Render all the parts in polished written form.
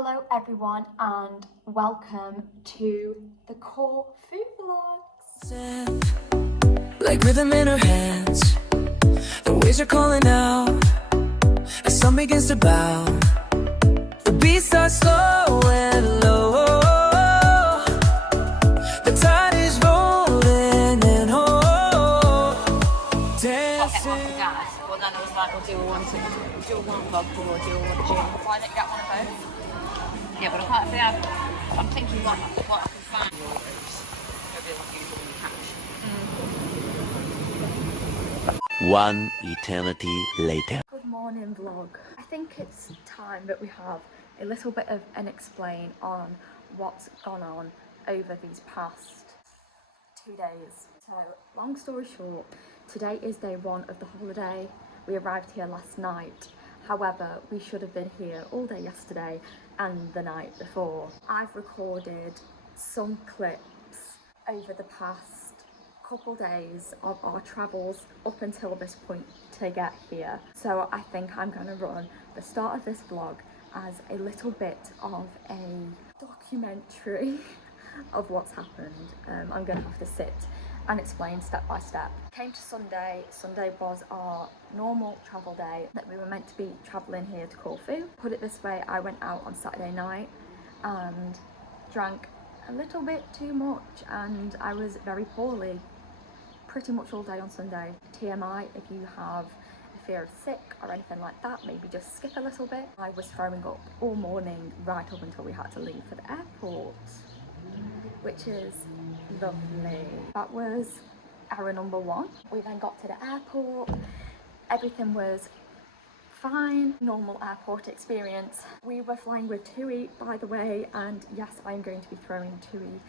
Hello everyone and welcome to the Corfu vlogs. Like rhythm in her hands, the waves are calling out as sun begins to bow. The beat starts slow and low. The tide is rolling and dancing. Well, then it was like, we'll do one vlog or we'll do one gym. Why not get one of both? Yeah, but I can't say I'm thinking what I can find. Maybe like using cash. One eternity later. Good morning vlog. I think it's time that we have a little bit of an explain on what's gone on over these past 2 days. So long story short, today is day one of the holiday. We arrived here last night. However, we should have been here all day yesterday and the night before. I've recorded some clips over the past couple days of our travels up until this point to get here. So I think I'm going to run the start of this vlog as a little bit of a documentary of what's happened. I'm going to have to sit and explain step by step. Came to Sunday. Sunday was our normal travel day that we were meant to be travelling here to Corfu. Put it this way, I went out on Saturday night and drank a little bit too much and I was very poorly pretty much all day on Sunday. TMI, if you have a fear of sick or anything like that, maybe just skip a little bit. I was throwing up all morning right up until we had to leave for the airport, which is lovely. That was error number one. We then got to the airport. Everything was fine, normal airport experience. We were flying with TUI, by the way, and yes, I am going to be throwing TUI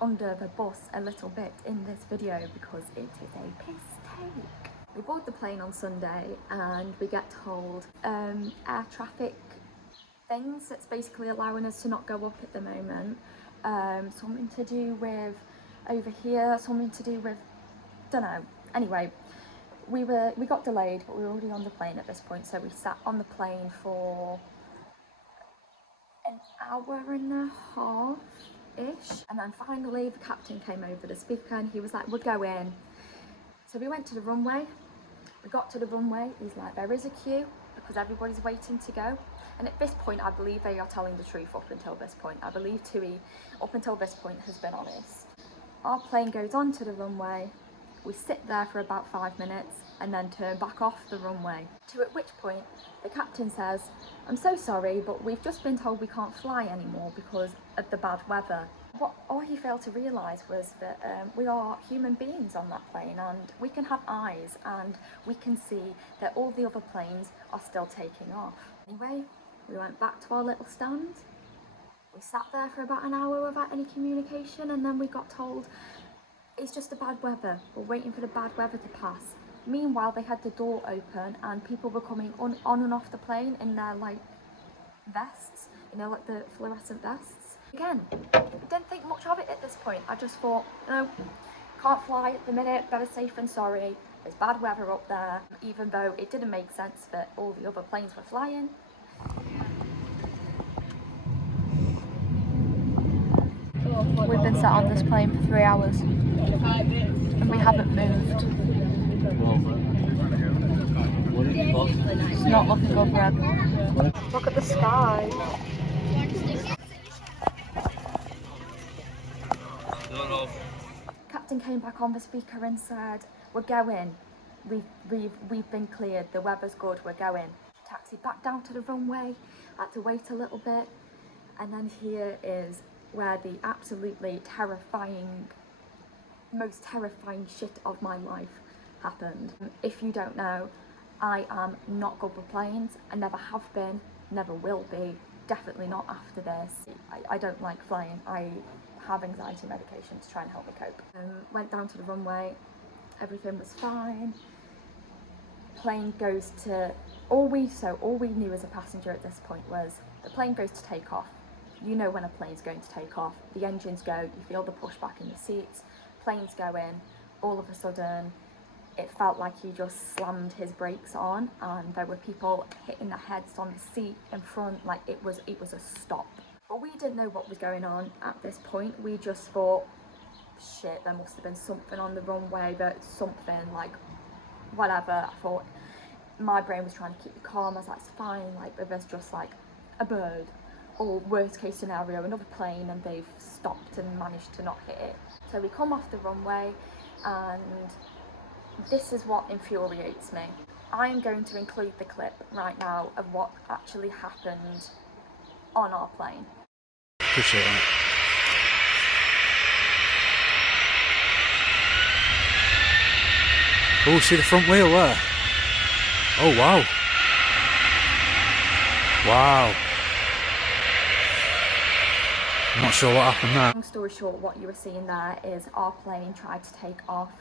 under the bus a little bit in this video because it is a piss take. We board the plane on Sunday and we get told air traffic things that's basically allowing us to not go up at the moment. Something to do with over here, something to do with, don't know. Anyway, we got delayed, but we were already on the plane at this point, so we sat on the plane for an hour and a half-ish, and then finally the captain came over the speaker and he was like, we're going. So we went to the runway. We got to the runway. He's like, there is a queue because everybody's waiting to go. And at this point, I believe they are telling the truth up until this point. I believe TUI, up until this point, has been honest. Our plane goes onto the runway. We sit there for about 5 minutes and then turn back off the runway. To at which point, the captain says, I'm so sorry, but we've just been told we can't fly anymore because of the bad weather. All he failed to realise was that we are human beings on that plane and we can have eyes and we can see that all the other planes are still taking off. Anyway, we went back to our little stand. We sat there for about an hour without any communication and then we got told it's just the bad weather. We're waiting for the bad weather to pass. Meanwhile, they had the door open and people were coming on and off the plane in their like vests, you know, like the fluorescent vests. Again, I didn't think much of it at this point. I just thought, no, can't fly at the minute, better safe than sorry. There's bad weather up there, even though it didn't make sense that all the other planes were flying. We've been sat on this plane for 3 hours and we haven't moved. It's not looking good, Greg. Look at the sky. Captain came back on the speaker and said, we're going. We've been cleared. The weather's good. We're going. Taxi back down to the runway. Had to wait a little bit. And then here is where the absolutely terrifying, most terrifying shit of my life happened. If you don't know, I am not good with planes. I never have been, never will be, definitely not after this. I don't like flying. I have anxiety medication to try and help me cope. Went down to the runway, everything was fine. Plane goes to, all we knew as a passenger at this point was the plane goes to take off. You know when a plane's going to take off, the engines go, you feel the push back in the seats, planes go in, all of a sudden it felt like he just slammed his brakes on, and there were people hitting their heads on the seat in front. Like it was a stop. But we didn't know what was going on at this point. We just thought, shit, there must have been something on the runway, but something, like, whatever. I thought, my brain was trying to keep me calm. I was like, it's fine, like, if there's just like a bird, or worst case scenario, another plane, and they've stopped and managed to not hit it. So we come off the runway, and this is what infuriates me. I am going to include the clip right now of what actually happened on our plane. Appreciate that. Oh, see the front wheel there? Oh, wow. Wow. I'm not sure what happened there. Long story short, what you were seeing there is our plane tried to take off,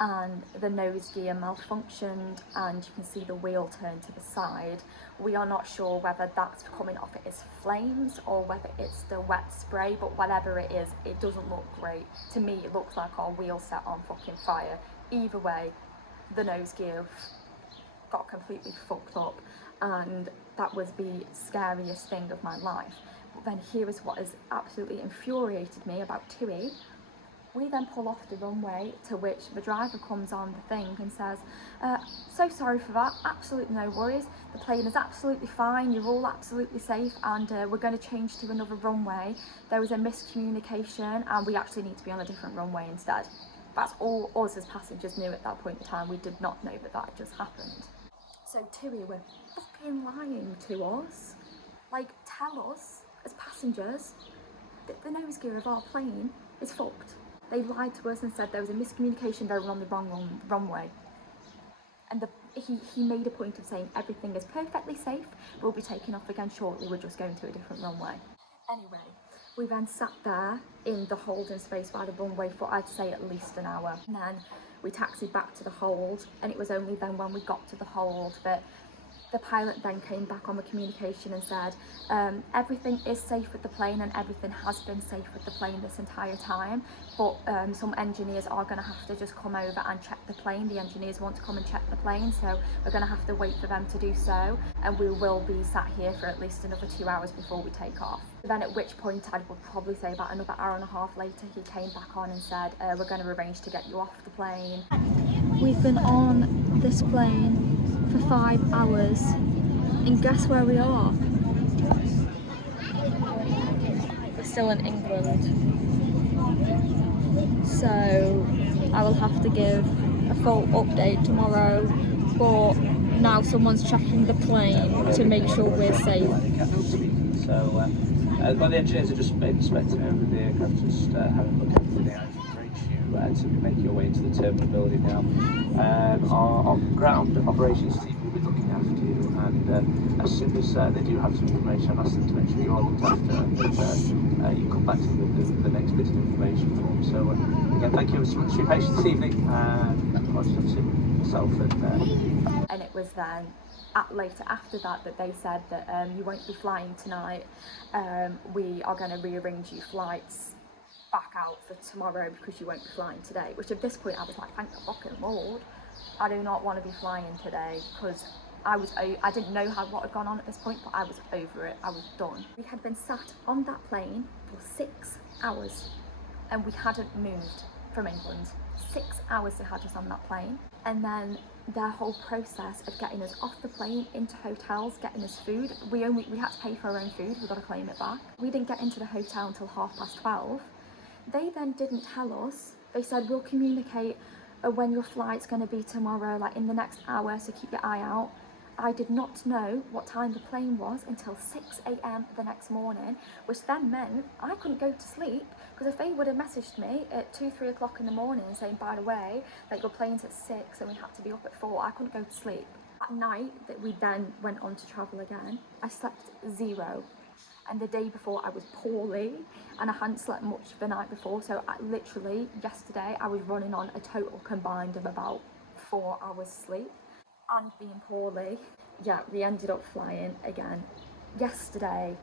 and the nose gear malfunctioned, and you can see the wheel turn to the side. We are not sure whether that's coming off it as flames or whether it's the wet spray, but whatever it is, it doesn't look great. To me, it looks like our wheel set on fucking fire. Either way, the nose gear got completely fucked up, and that was the scariest thing of my life. But then here is what has absolutely infuriated me about TUI. We then pull off the runway, to which the driver comes on the thing and says, so sorry for that, absolutely no worries, the plane is absolutely fine, you're all absolutely safe, and we're going to change to another runway. There was a miscommunication and we actually need to be on a different runway instead. That's all us as passengers knew at that point in time. We did not know that that had just happened. So TUI were fucking lying to us. Like, tell us as passengers that the nose gear of our plane is fucked. They lied to us and said there was a miscommunication, they were on the wrong runway. And he made a point of saying everything is perfectly safe, we'll be taking off again shortly, we're just going to a different runway. Anyway, we then sat there in the holding space by the runway for, I'd say, at least an hour. And then we taxied back to the hold, and it was only then when we got to the hold that the pilot then came back on the communication and said, everything is safe with the plane, and everything has been safe with the plane this entire time, but some engineers are going to have to just come over and check the plane. The engineers want to come and check the plane, so we're going to have to wait for them to do so, and we will be sat here for at least another 2 hours before we take off. Then at which point, I would probably say about another hour and a half later, he came back on and said, we're going to arrange to get you off the plane. We've been on this plane for 5 hours, and guess where we are? We're still in England, so I will have to give a full update tomorrow, but now someone's checking the plane to make sure we're safe. So well, the engineers are just inspecting over the aircraft, just having a look at the to make your way into the terminal building now. Our ground operations team will be looking after you, and as soon as they do have some information, I've asked them to make sure you are looked after, and you come back to the next bit of information for them. So again, thank you so much for your patience this evening, and obviously myself and it was then later after that they said that you won't be flying tonight, we are going to rearrange your flights back out for tomorrow because you won't be flying today. Which at this point I was like, thank the fucking Lord, I do not want to be flying today, because I didn't know what had gone on at this point, but I was over it, I was done. We had been sat on that plane for 6 hours and we hadn't moved from England. 6 hours they had us on that plane, and then their whole process of getting us off the plane into hotels, getting us food, we had to pay for our own food, we got to claim it back. We didn't get into the hotel until 12:30. They then didn't tell us. They said, we'll communicate when your flight's going to be tomorrow, like in the next hour, so keep your eye out. I did not know what time the plane was until 6 AM the next morning, which then meant I couldn't go to sleep, because if they would have messaged me at 2-3 o'clock in the morning saying, by the way, that your plane's at 6 and we had to be up at 4, I couldn't go to sleep. At night that we then went on to travel again, I slept 0. And the day before I was poorly, and I hadn't slept much the night before, so literally yesterday I was running on a total combined of about 4 hours sleep. And being poorly, yeah, we ended up flying again yesterday.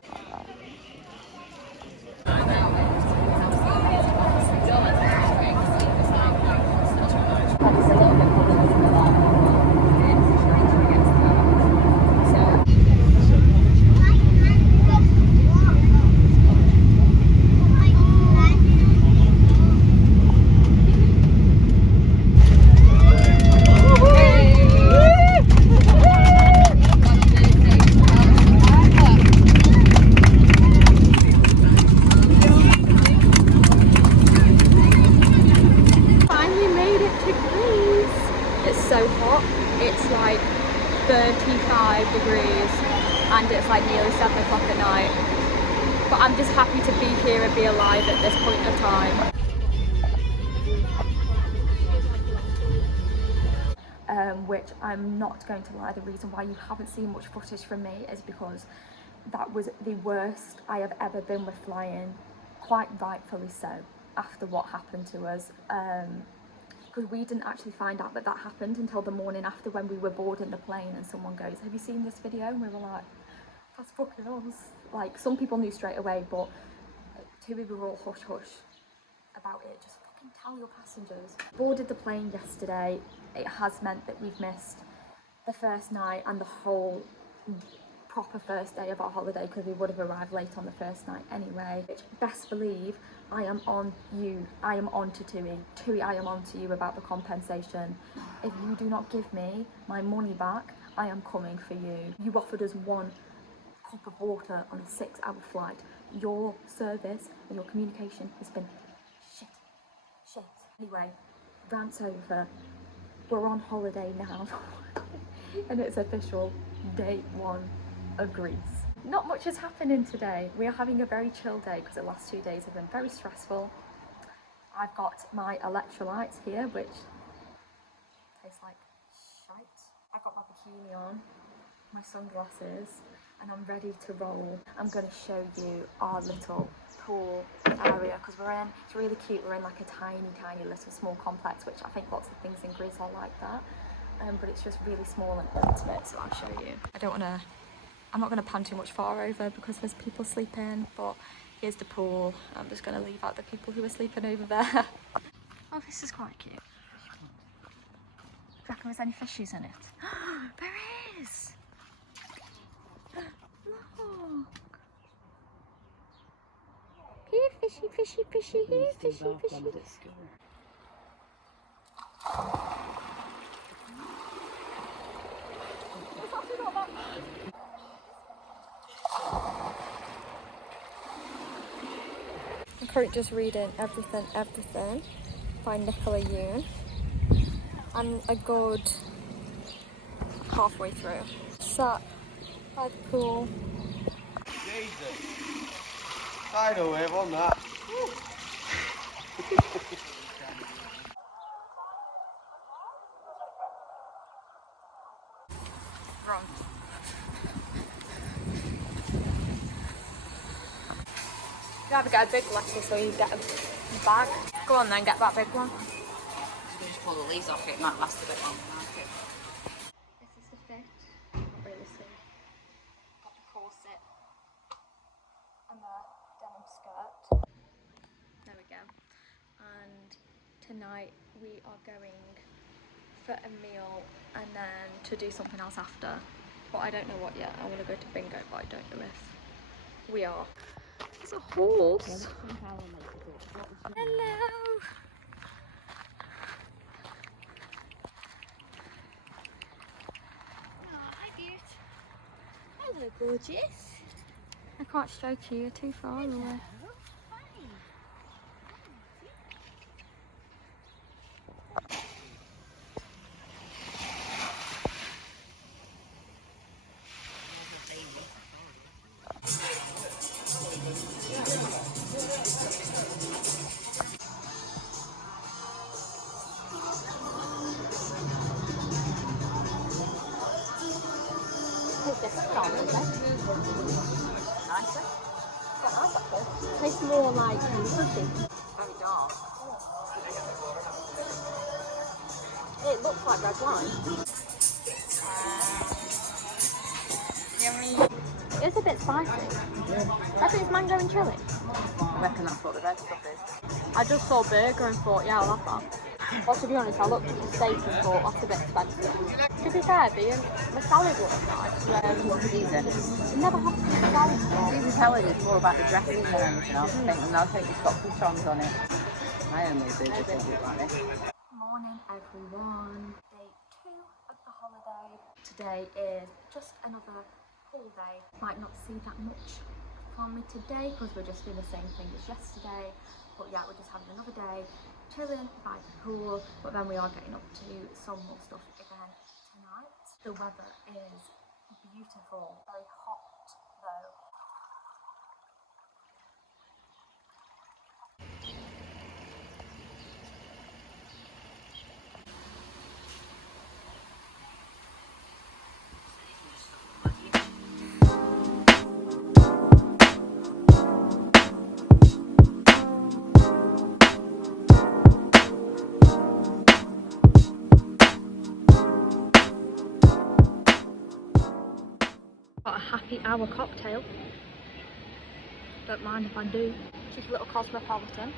but I'm just happy to be here and be alive at this point of time. Which I'm not going to lie, the reason why you haven't seen much footage from me is because that was the worst I have ever been with flying, quite rightfully so, after what happened to us. Because we didn't actually find out that that happened until the morning after, when we were boarding the plane and someone goes, "Have you seen this video?" And we were like, "That's fucking us." Like, some people knew straight away, but we were all hush hush about it. Just fucking tell your passengers. Boarded the plane yesterday. It has meant that we've missed the first night and the whole proper first day of our holiday, because we would have arrived late on the first night anyway. Which, best believe, I am on you. I am on to Tui. Tui, I am on to you about the compensation. If you do not give me my money back, I am coming for you. You offered us one cup of water on a 6-hour flight. Your service and your communication has been shit. Shit. Anyway, rant's over. We're on holiday now. And it's official, day 1 of Greece. Not much is happening today. We are having a very chill day because the last 2 days have been very stressful. I've got my electrolytes here, which taste like shite. I've got my bikini on, my sunglasses, and I'm ready to roll. I'm going to show you our little pool area, because it's really cute. We're in like a tiny little small complex, which I think lots of things in Greece are like that. But it's just really small and intimate, so I'll show you. I'm not going to pan too much far over because there's people sleeping, but here's the pool. I'm just going to leave out the people who are sleeping over there. Oh, this is quite cute. Do you reckon there's any fishies in it? There is! Look! Here, fishy, fishy, fishy, here, fishy, fishy. I'm currently just reading Everything by Nicola Yoon. I'm a good halfway through. Sat by the pool. Jesus. Tidal wave on that. Wrong. You either get a big lettuce or you get a bag. Go on then, get that big one. You can just pull the leaves off it, it might last a bit longer, might it? This is the fit. Not really see. Got the corset and the denim skirt. There we go. And tonight we are going for a meal and then to do something else after. But I don't know what yet. I want to go to bingo, but I don't know if we are. There's a horse. Hello. Hello, gorgeous. I can't stroke you, you're too far away. Tastes more like sushi. Very dark. It looks like red wine. Yummy. It's a bit spicy. I think it's mango and chili. I reckon that's what the red stuff is. I just saw burger and thought, yeah, I'll have that. Well, to be honest, I looked at the steak and thought that's a bit expensive. To be fair, the salad looks nice. Caesar. Never had salad before. Caesar salad is more about the dressing than anything else, I think, and I think it's got croutons on it. I only do like this. Morning, everyone. Day 2 of the holiday. Today is just another pool day. Might not see that much from me today because we're just doing the same thing as yesterday. But yeah, we're just having another day, chilling by the pool. But then we are getting up to some more stuff again tonight. The weather is beautiful, very hot though. our cocktail. Don't mind if I do. Just a little cosmopolitan.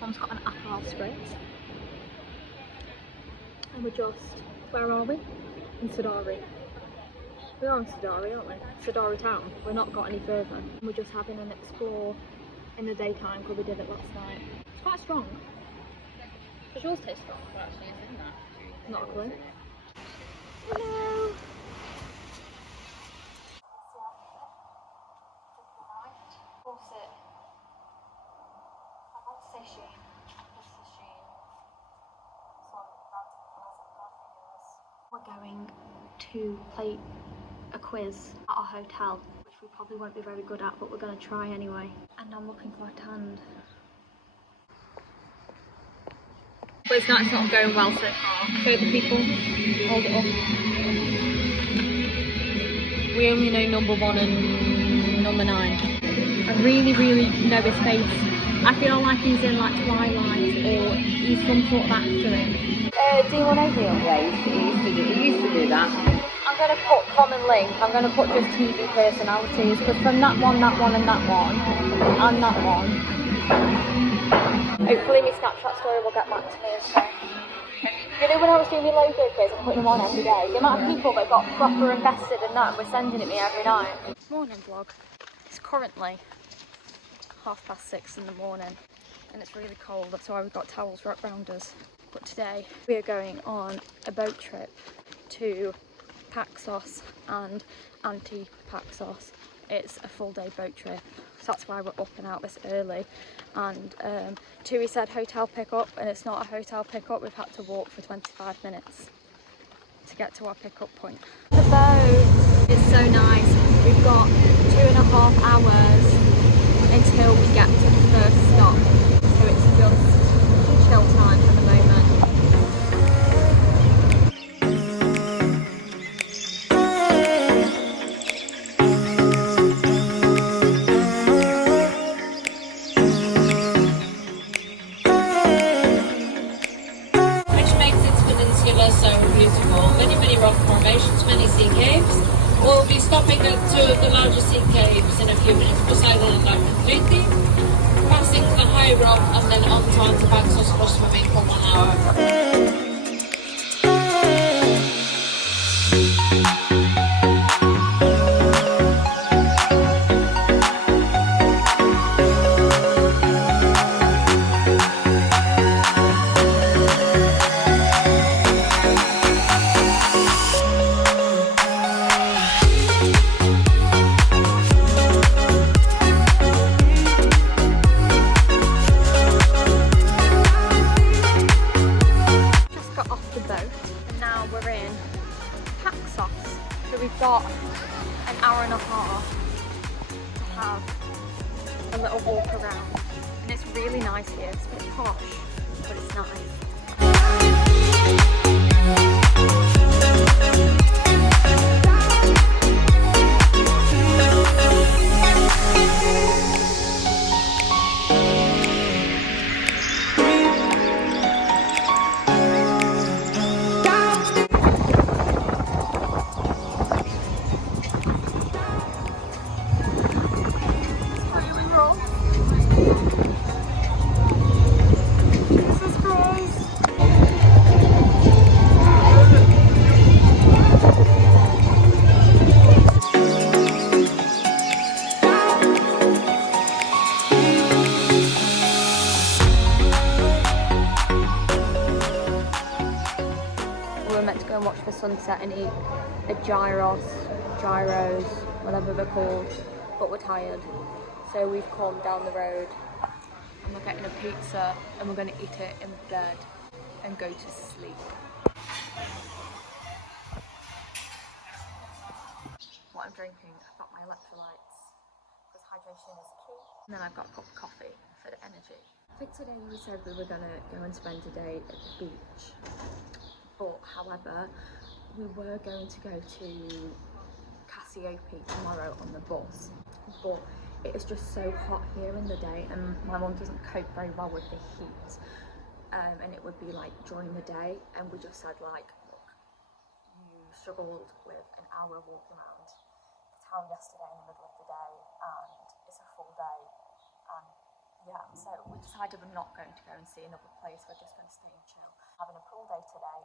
Mum's got an Aperol spritz. And we're just, where are we? In Sidari. We are in Sidari, aren't we? Sidari town. We're not got any further. We're just having an explore in the daytime because we did it last night. It's quite strong. Does yours taste strong? What actually is in that? Not a clue. Hello! We're going to play a quiz at our hotel, which we probably won't be very good at, but we're going to try anyway. And I'm looking quite tanned. But it's not going well so far. Show the people. Hold it up. We only know number 1 and number 9. I really know his face. I feel like he's in like Twilight or he's some sort of actor in. Do you want to know? Yeah, he used to do that. I'm going to put common link. I'm going to put just TV personalities because from that one, and that one, and that one. Hopefully my Snapchat story will get back to me. So. You know when I was doing my logo quiz and putting them on every day, the amount of people that got proper invested in that and were sending it me every night. Morning vlog. It's currently 6:30 in the morning and it's really cold, that's why we've got towels wrapped around us. But today we are going on a boat trip to Paxos and anti-Paxos. It's a full day boat trip, so that's why we're up and out this early. And Tui said hotel pickup, and it's not a hotel pickup. We've had to walk for 25 minutes to get to our pickup point. The boat is so nice. We've got 2.5 hours until we get to the first stop, so it's just chill time for the moment. Many rock formations, many sea caves. We'll be stopping at 2 of the largest sea caves in a few minutes, Poseidon and Diamond Treaty, passing the high rock and then on time to Paxos for swimming for 1 hour. We've got an hour and a half to have a little walk around, and it's really nice here. It's a bit posh, but it's nice. And watch the sunset and eat a gyros, whatever they're called, but we're tired, so we've come down the road and we're getting a pizza and we're going to eat it in bed and go to sleep. What I'm drinking, I've got my electrolytes because hydration is key, and then I've got a cup of coffee for the energy. I think today we said we were going to go and spend a day at the beach. But however, we were going to go to Cassiope tomorrow on the bus, but it is just so hot here in the day and my mum doesn't cope very well with the heat, and it would be like during the day, and we just said like, look, you struggled with an hour walking around the town yesterday in the middle of the day, and it's a full day. And yeah, so we decided we're not going to go and see another place. We're just going to stay and chill, having a pool day today.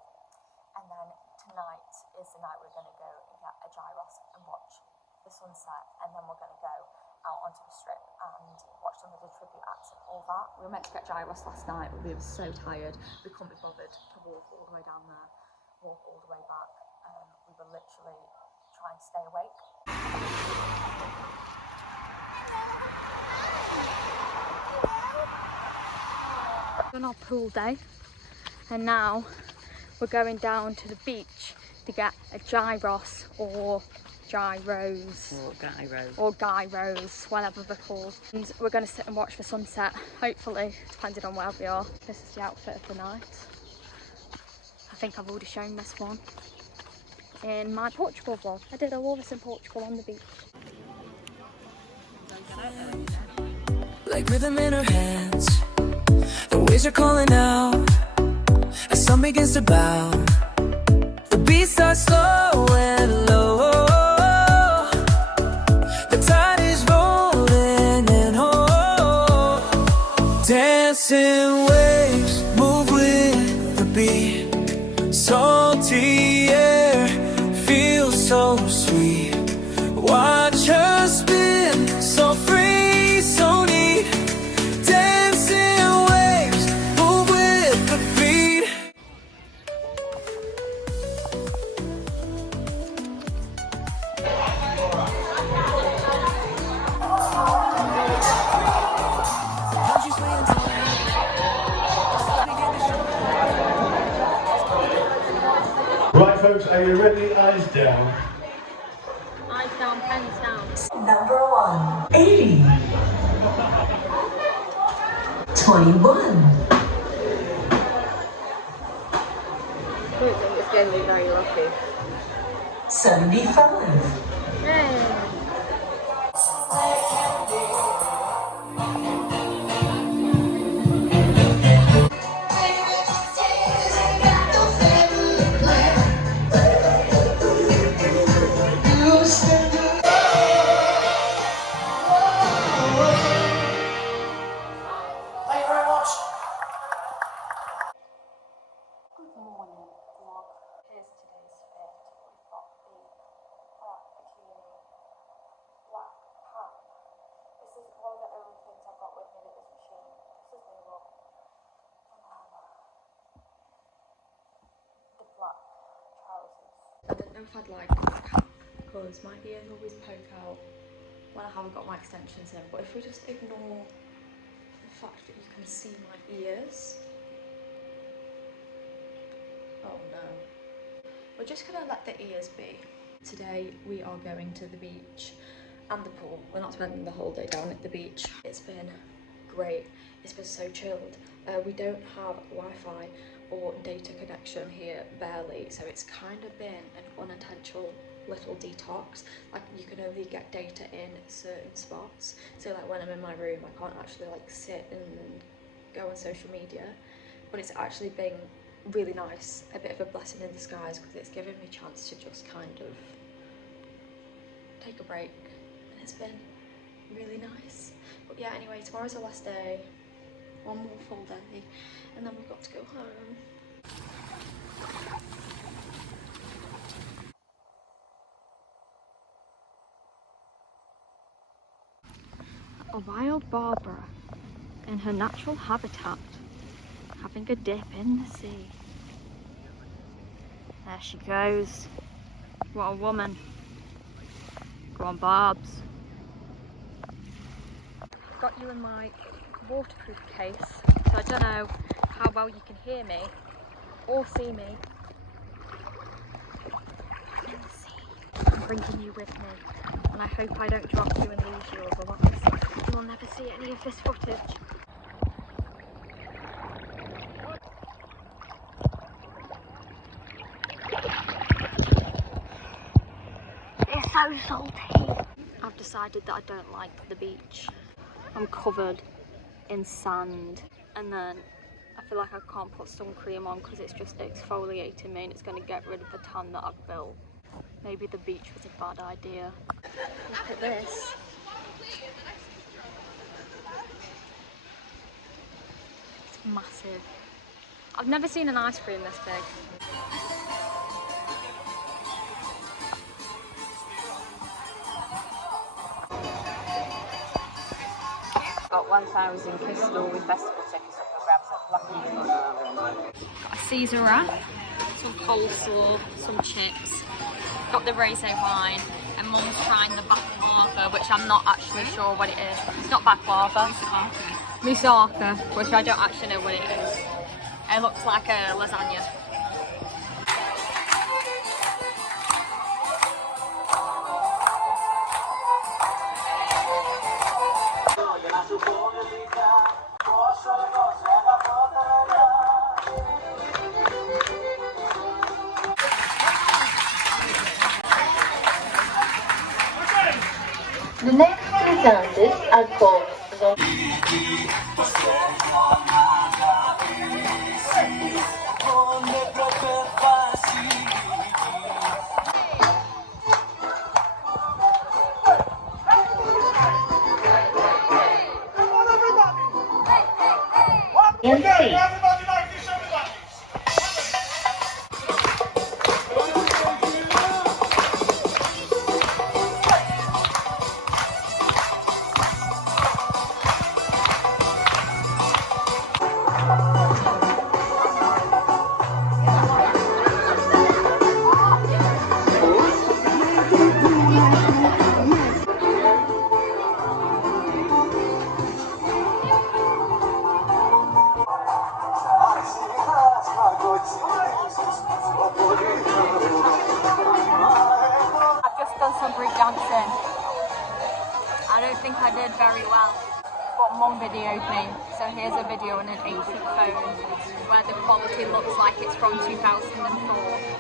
And then tonight is the night we're going to go and get a gyros and watch the sunset. And then we're going to go out onto the strip and watch some of the tribute acts and all that. We were meant to get gyros last night, but we were so tired we couldn't be bothered to walk all the way down there, walk all the way back. We were literally trying to stay awake. On our pool day, and now we're going down to the beach to get a gyros or gyros or gyros, whatever they're called. And we're going to sit and watch the sunset, hopefully, depending on where we are. This is the outfit of the night. I think I've already shown this one in my Portugal vlog. I wore this in Portugal on the beach. Like rhythm in her hands, the waves are calling out as sun begins to bow. The beat starts slow and low. The tide is rolling and dancing waves move with the beat. Salty air feels so sweet. Watch her spin, so free, so neat. Dancing waves move with the beat. Right folks, are you ready? Eyes down. Eyes down, pens down. Number 1, 80. 21. I don't think it's going to be very lucky. 75. Yay! Good morning, vlog. Here's today's fit. We've got the black bikini, black cap. This is one of the only things I've got with me that is machine. This is my look. And the black trousers. I don't know if I'd like this cap because my ears always poke out when I haven't got my extensions in. But if we just ignore the fact that you can see my ears. Oh no. We're just gonna let the ears be. Today we are going to the beach and the pool. We're not spending the whole day down at the beach. It's been great. It's been so chilled. We don't have Wi-Fi or data connection here, barely. So it's kind of been an unintentional little detox. Like you can only get data in certain spots. So like when I'm in my room, I can't actually like sit and go on social media. But it's actually been really nice, a bit of a blessing in disguise, because it's given me a chance to just kind of take a break, and it's been really nice. But yeah, anyway, tomorrow's the last day, one more full day, and then we've got to go home. A wild Barbara in her natural habitat, having a dip in the sea. There she goes. What a woman. Go on, Barbs. Got you in my waterproof case, so I don't know how well you can hear me or see me. I'm in the sea. I'm bringing you with me, and I hope I don't drop you and lose you, otherwise you'll never see any of this footage. It's so salty. I've decided that I don't like the beach. I'm covered in sand, and then I feel like I can't put sun cream on because it's just exfoliating me and it's going to get rid of the tan that I've built. maybe the beach was a bad idea. Look at this. It's massive. I've never seen an ice cream this big. Got 1,000 Crystal with festival tickets up for grabs at Lucky. Got a Caesar wrap, some coleslaw, some chips. Got the rosé wine, and Mum's trying the baklava, which I'm not actually sure what it is. It's not baklava. Moussaka, which I don't actually know what it is. It looks like a lasagna. The next two dances are called I've just done some break dancing. I don't think I did very well, but Mum videoed me. So here's a video on an ancient phone where the quality looks like it's from 2004.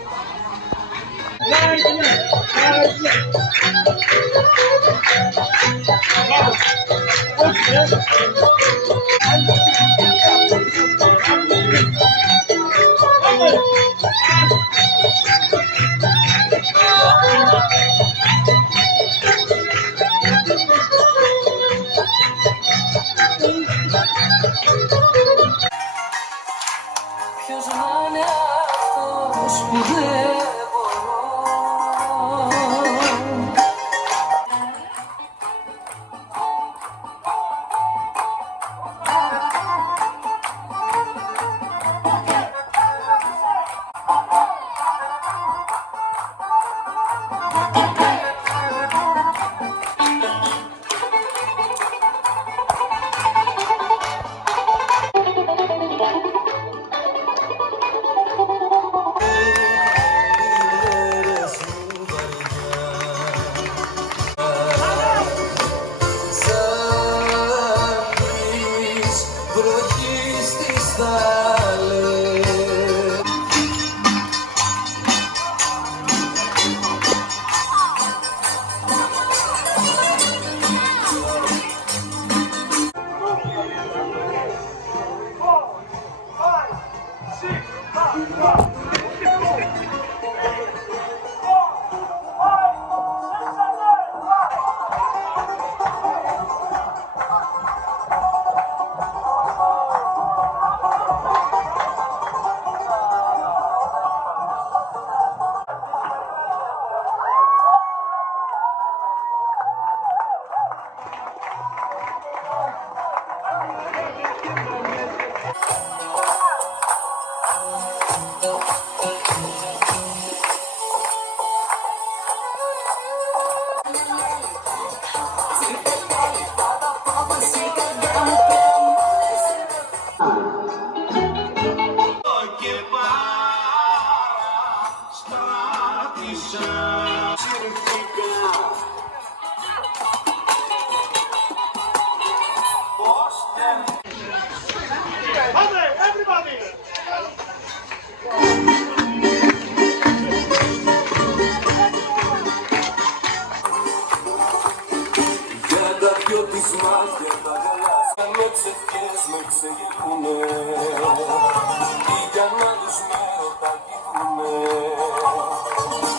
Ή κι αν άλλους με ρωταγγίχουνε,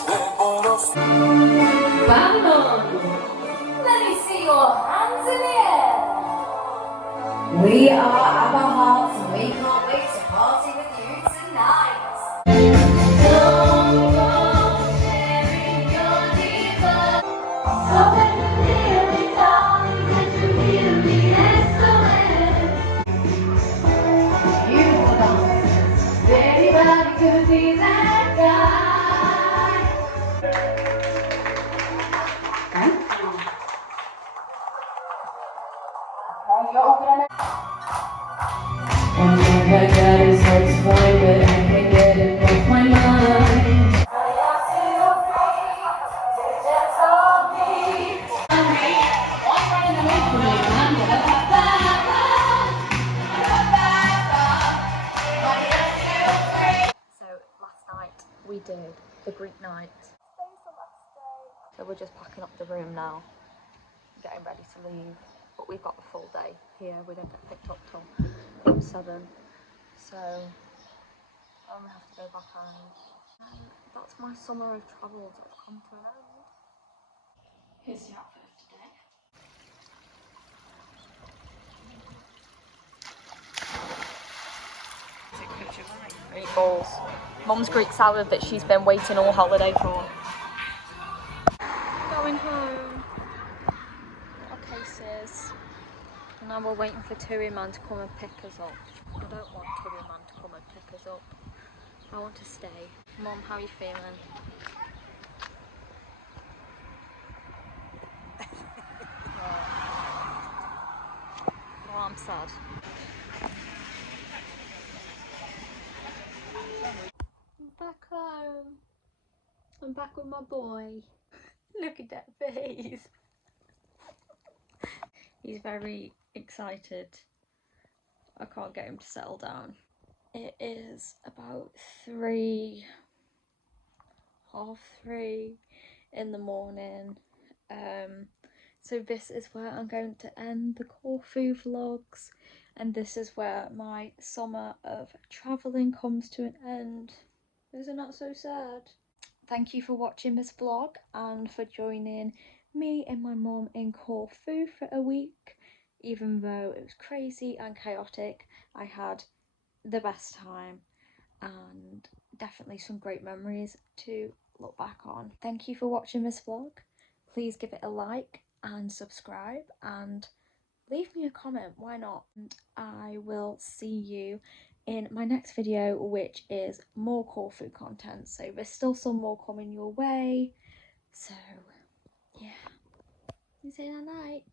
δεν μπορώ Babylon. Let me see your hands in the air. We are Abba Hearts and we can't wait to party with you tonight. Anybody could be that guy. One thing I got is sex fine, but I can't get it off my mind. I ask you free to just hold me. What's running away from me, man? So last night we did the Greek night. So we're just packing up the room now, getting ready to leave. But we've got the full day here. We don't get picked up till 7. So I only have to go back home. And that's my summer of travel that's come to an end. Here's the outfit of today. Meatballs. Mum's Greek salad that she's been waiting all holiday for. Going home. Our cases. And now we're waiting for Tui Man to come and pick us up. I don't want Tui Man to come and pick us up. I want to stay. Mum, how are you feeling? Well, I'm sad. I'm back home. I'm back with my boy. Look at that face. He's very excited. I can't get him to settle down. It is about 3:30 in the morning. So this is where I'm going to end the Corfu vlogs, and this is where my summer of travelling comes to an end. Isn't that so sad? Thank you for watching this vlog and for joining me and my mum in Corfu for a week. Even though it was crazy and chaotic, I had the best time and definitely some great memories to look back on. Thank you for watching this vlog. Please give it a like and subscribe and leave me a comment, why not? And I will see you in my next video, which is more Corfu content. So there's still some more coming your way. So yeah, say that night.